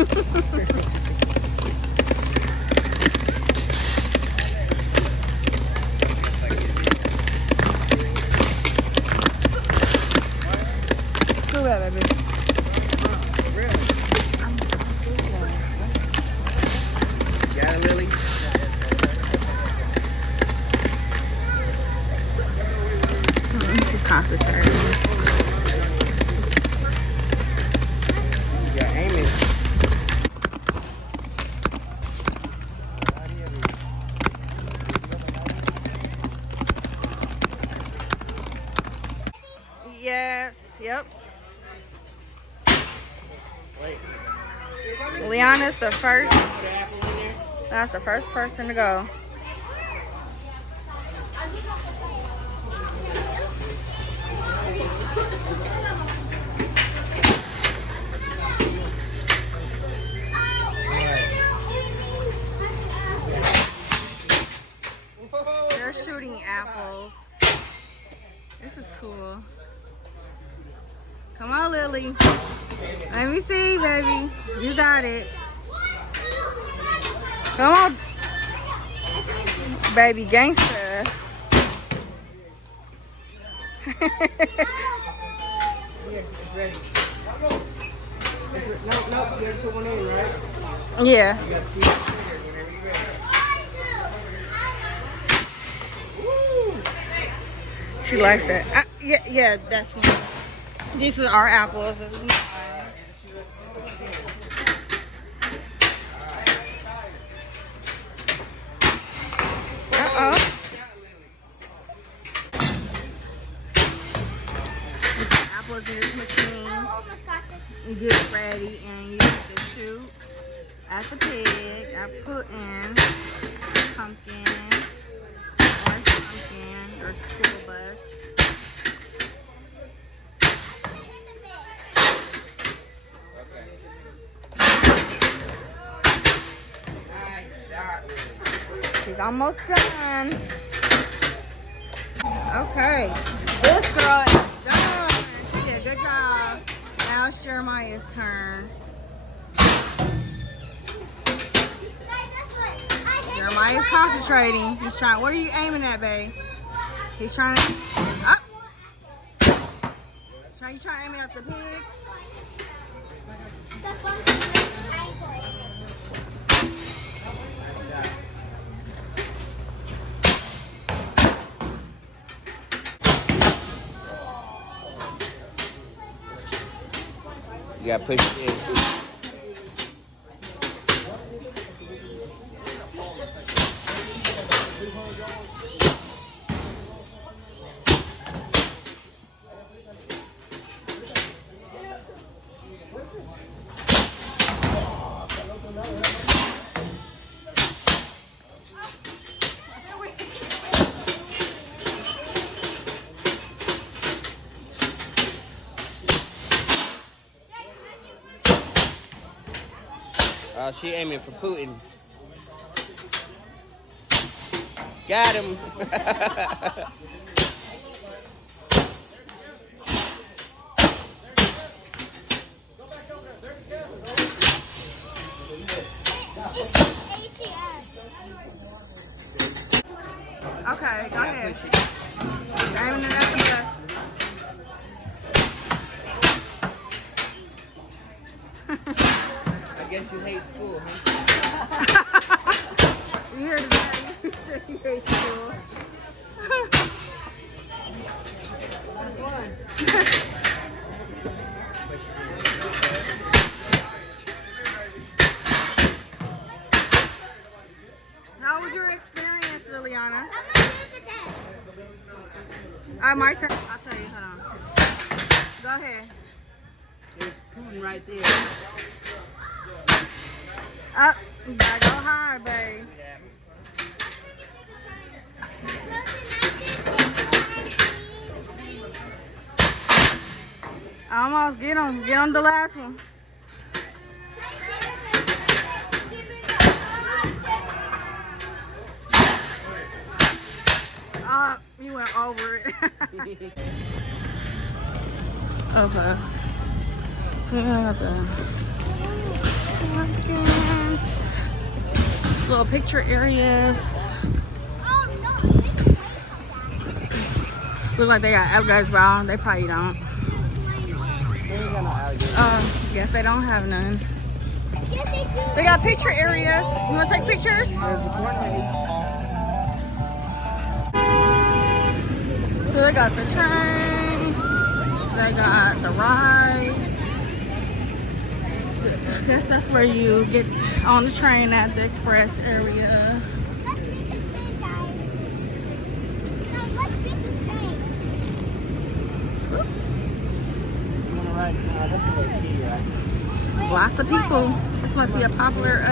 Who that, baby? Got it, Lily? She's concentrating. Yeah, Amy. Yes, yep. Wait. Leanna's the first. That's the first person to go. They're shooting apples. This is cool. Come on, Lily. Let me see, baby. You got it. Come on. Baby gangster. Nope, you gotta put one in, right? Yeah. You gotta squeeze it whenever you're ready. She likes that. Yeah, that's one. These are our apples. This is mine. Uh-oh. You put apples in this machine. You get it ready and you have to shoot at the pig. I put in pumpkin, orange pumpkin, or school bus. She's almost done. Okay, this girl is done. She did a good job. Now it's Jeremiah's turn. Jeremiah's concentrating. He's trying. What are you aiming at, babe? He's trying to. Up. You trying to aim it at the pig? You gotta push it in. She aiming for Putin. Got him. Okay, go ahead. Aiming it at the bus. I guess you hate school, huh? You heard that? You hate school. How was your experience, Liliana? My turn. I'll tell you. Hold on. Go ahead. There's Putin right there. Up. You gotta go high, babe. Almost. Get on. Get on the last one. You went over it. Okay. Yeah, little picture areas. Look like they got alligators, bro. They probably don't. Guess they don't have none. They got picture areas. You want to take pictures? So they got the train. They got the rides. I guess that's where you get on the train at the express area. Lots of people. This must be a popular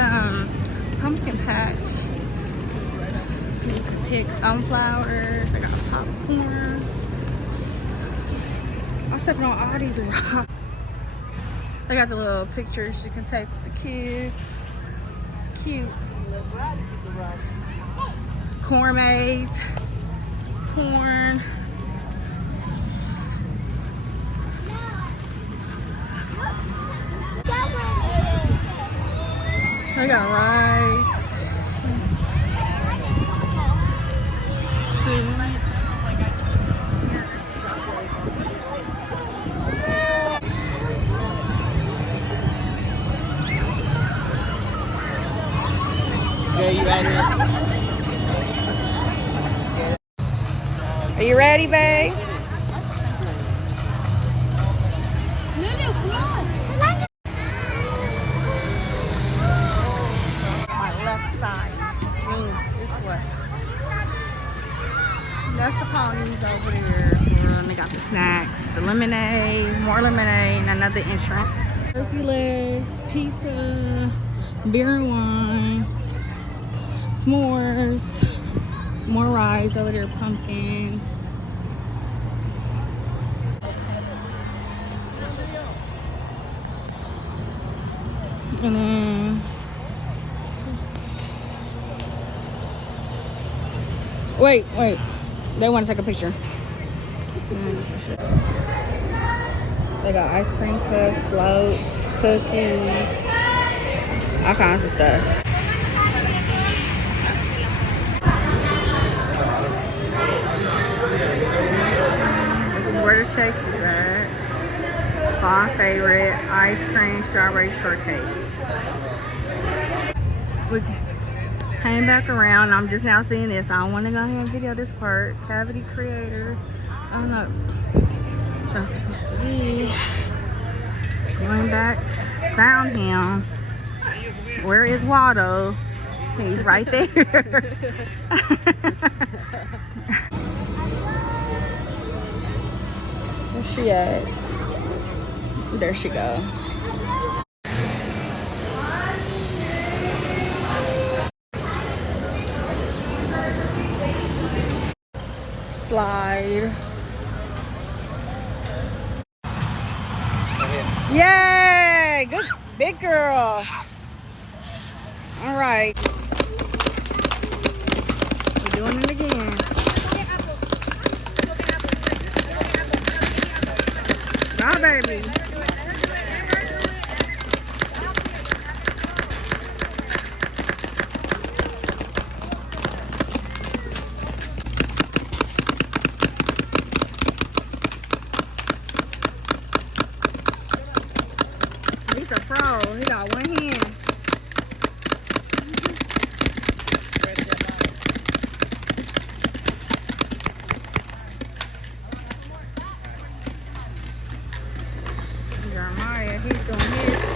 pumpkin patch. You can pick sunflowers. They got popcorn. I'm stepping on all these rocks. They got the little pictures you can take with the kids. It's cute. Corn maze. Corn. They got rides. Yeah, you ready? Are you ready, babe? Lulu, come on. My left side. This way. That's the ponies over there. And they got the snacks, the lemonade, more lemonade, and another entrance. Turkey legs, pizza, beer and wine, s'mores, more rides over there, pumpkins. And then wait, they want to take a picture. They got ice cream cups, floats, cookies, all kinds of stuff. This is where the shakes is at. My favorite, ice cream, strawberry shortcake. We came back around. I'm just now seeing this. I want to go ahead and video this part. Cavity creator. I don't know. That's supposed to be. Going back. Found him. Where is Waldo? He's right there. Where's she at? There she go. Slide. Yay! Good, big girl. All right. We're doing it again. Strawberry. He's a pro. He got one hand. Jeremiah, he's doing his.